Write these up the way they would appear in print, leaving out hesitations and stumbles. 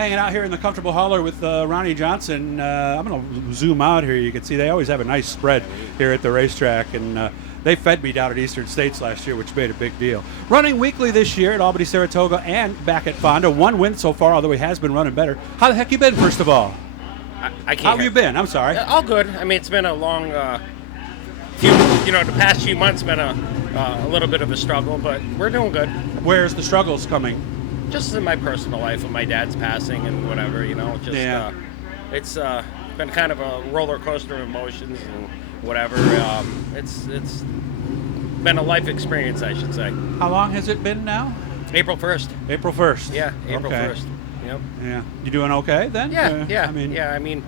Hanging out here in the comfortable hauler with Ronnie Johnson. I'm going to zoom out here. You can see they always have a nice spread here at the racetrack, and they fed me down at Eastern States last year, which made a big deal. Running weekly this year at Albany, Saratoga, and back at Fonda. 1 win so far, although he has been running better. How the heck you been, first of all? I can't. How have you been? I'm sorry. All good. I mean, it's been a long the past few months been a little bit of a struggle, but we're doing good. Where's the struggles coming? Just in my personal life with my dad's passing and whatever, it's been kind of a roller coaster of emotions and whatever. It's been a life experience, I should say. How long has it been now? April 1st. April 1st. Yeah, April 1st. Yep. Yeah. You doing okay then? Yeah. I mean,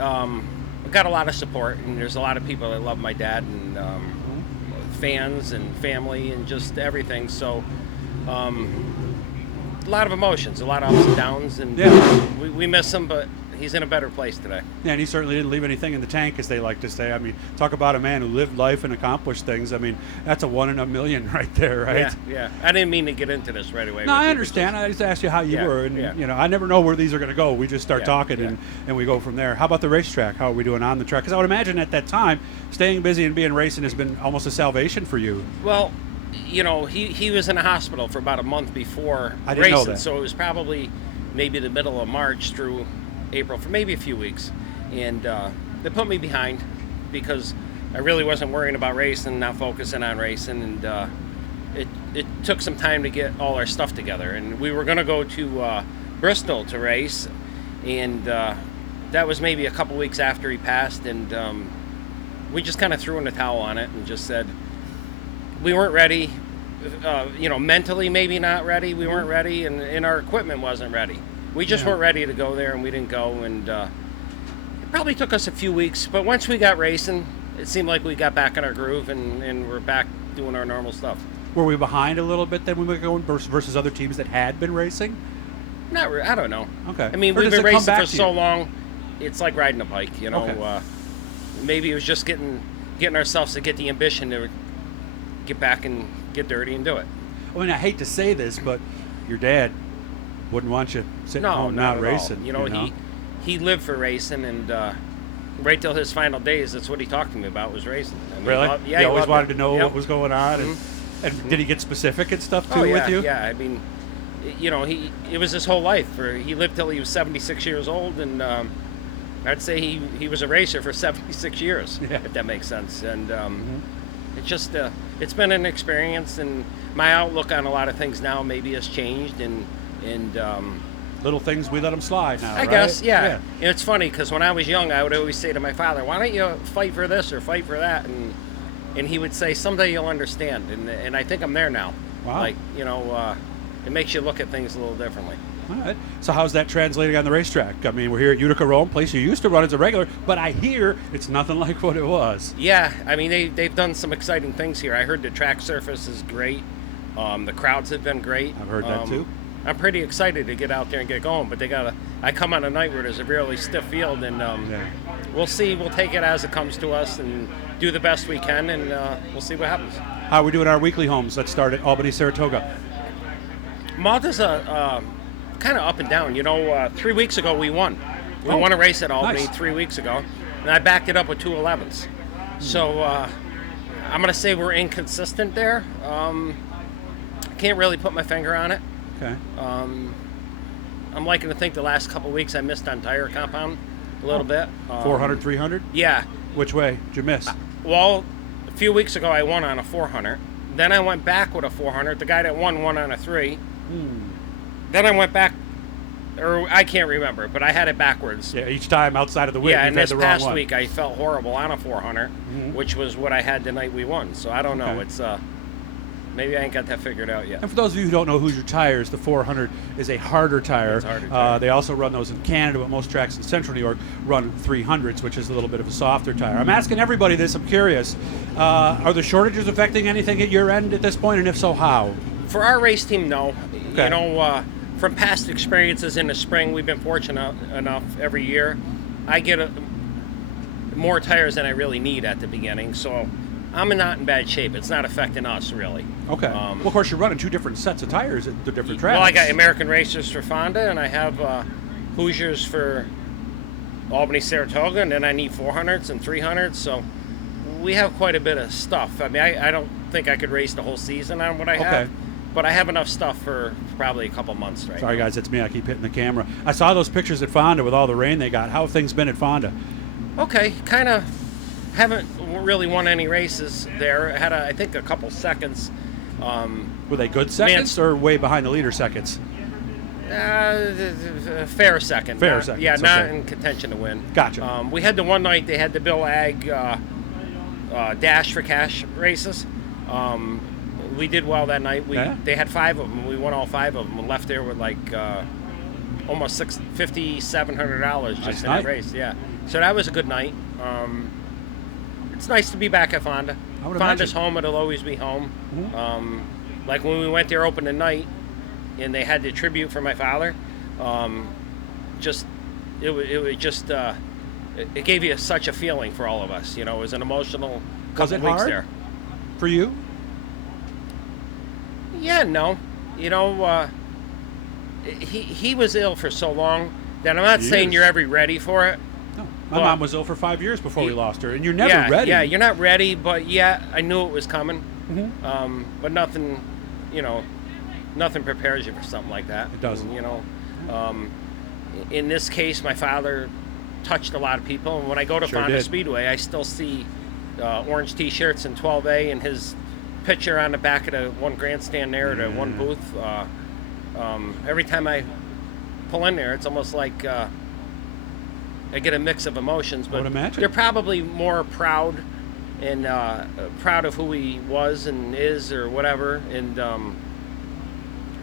I've got a lot of support, and there's a lot of people that love my dad, and fans and family and just everything. So, a lot of emotions, a lot of ups and downs, and we miss him, but he's in a better place today. Yeah, and he certainly didn't leave anything in the tank, as they like to say. I mean, talk about a man who lived life and accomplished things. I mean, that's a 1 in a million right there, right? Yeah. I didn't mean to get into this right away. No, I understand. I just asked you how you were, and I never know where these are going to go. We just start talking, and we go from there. How about the racetrack? How are we doing on the track? Because I would imagine at that time, staying busy and being racing has been almost a salvation for you. Well, he was in a hospital for about a month before I didn't racing, know that. So it was probably maybe the middle of March through April, for maybe a few weeks, and they put me behind because I really wasn't worrying about racing, not focusing on racing, and it took some time to get all our stuff together. And we were going to go to Bristol to race, and that was maybe a couple weeks after he passed, and we just kind of threw in the towel on it and just said we weren't ready, mentally maybe not ready, we weren't ready, and our equipment wasn't ready. We just weren't ready to go there, and we didn't go, and it probably took us a few weeks, but once we got racing, it seemed like we got back in our groove, and we're back doing our normal stuff. Were we behind a little bit then when we were going versus other teams that had been racing? Not really. I don't know. Okay. I mean, we've been racing for so long, it's like riding a bike, Okay. Maybe it was just getting ourselves to get the ambition to get back and get dirty and do it. I mean, I hate to say this, but your dad wouldn't want you sitting home not racing. He lived for racing, and right till his final days, that's what he talked to me about, was racing. I mean, really? He always wanted to know what was going on, mm-hmm. and did he get specific and stuff too with you? Yeah, I mean, it was his whole life. He lived till he was 76 years old, and I'd say he was a racer for 76 years, if that makes sense. And it's just it's been an experience, and my outlook on a lot of things now maybe has changed, and little things we let them slide now. I guess, yeah. And it's funny because when I was young, I would always say to my father, "Why don't you fight for this or fight for that?" And he would say, "Someday you'll understand." And I think I'm there now. Wow. Like it makes you look at things a little differently. All right. So how's that translating on the racetrack? I mean, we're here at Utica Rome, place you used to run as a regular, but I hear it's nothing like what it was. Yeah, I mean they've done some exciting things here. I heard the track surface is great. The crowds have been great. I've heard that too. I'm pretty excited to get out there and get going, but I come on a night where there's a really stiff field, and we'll see. We'll take it as it comes to us and do the best we can, and we'll see what happens. How are we doing our weekly homes? Let's start at Albany, Saratoga. Malta's kind of up and down. 3 weeks ago we won. We won a race at Albany 3 weeks ago, and I backed it up with 2 11s. So I'm going to say we're inconsistent there. I can't really put my finger on it. Okay. I'm liking to think the last couple of weeks I missed on tire compound a little bit. 400, 300? Yeah. Which way did you miss? Well, a few weeks ago I won on a 400. Then I went back with a 400. The guy that won on a 3. Then I went back, or I can't remember, but I had it backwards. Yeah, each time outside of the whip, and you had this the wrong past one. week I felt horrible on a 400, which was what I had the night we won. So I don't know. It's maybe I ain't got that figured out yet. And for those of you who don't know who's your tires, the 400 is a harder tire. It's a harder tire. They also run those in Canada, but most tracks in Central New York run 300s, which is a little bit of a softer tire. I'm asking everybody this. I'm curious. Are the shortages affecting anything at your end at this point, and if so, how? For our race team, no. Okay. From past experiences in the spring, we've been fortunate enough every year. I get more tires than I really need at the beginning, so I'm not in bad shape. It's not affecting us, really. Okay. Well, of course, you're running 2 different sets of tires at the different tracks. Well, I got American Racers for Fonda, and I have Hoosiers for Albany, Saratoga, and then I need 400s and 300s. So we have quite a bit of stuff. I mean, I don't think I could race the whole season on what I have, but I have enough stuff for probably a couple months right Sorry, now. guys, it's me. I keep hitting the camera. I saw those pictures at Fonda with all the rain they got. How have things been at Fonda? Okay, kind of haven't really won any races there. I had, I think, a couple seconds. Were they good seconds or way behind the leader seconds? Fair second. Fair seconds. Yeah, not in contention to win. Gotcha. We had the one night they had the Bill Ag Dash for Cash races. We did well that night. They had 5 of them. We won all 5 of them and left there with like almost $5,700 just in that race. Yeah. So that was a good night. It's nice to be back at Fonda. Fonda's home. It'll always be home. Mm-hmm. Like when we went there opening night, and they had the tribute for my father. It gave you such a feeling for all of us. You know, it was an emotional couple weeks hard there. For you? Yeah, no. You know, he was ill for so long that I'm not saying you're ever ready for it. No. My mom was ill for 5 years before we lost her, and you're never ready. Yeah, you're not ready, but I knew it was coming. Mm-hmm. But nothing, nothing prepares you for something like that. It doesn't. And, in this case, my father touched a lot of people, and when I go to Fonda Speedway, I still see orange T-shirts and 12A and his picture on the back of the one grandstand there, the one booth. Every time I pull in there, it's almost like I get a mix of emotions. But they're probably more proud and proud of who he was and is or whatever. And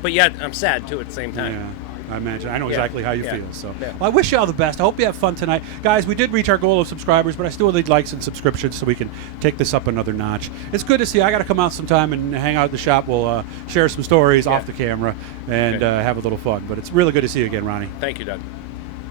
but yet I'm sad too at the same time. Yeah. I imagine. I know exactly how you feel. So, well, I wish you all the best. I hope you have fun tonight, guys. We did reach our goal of subscribers, but I still need likes and subscriptions so we can take this up another notch. It's good to see you. I got to come out sometime and hang out at the shop. We'll share some stories off the camera and have a little fun. But it's really good to see you again, Ronnie. Thank you, Doug.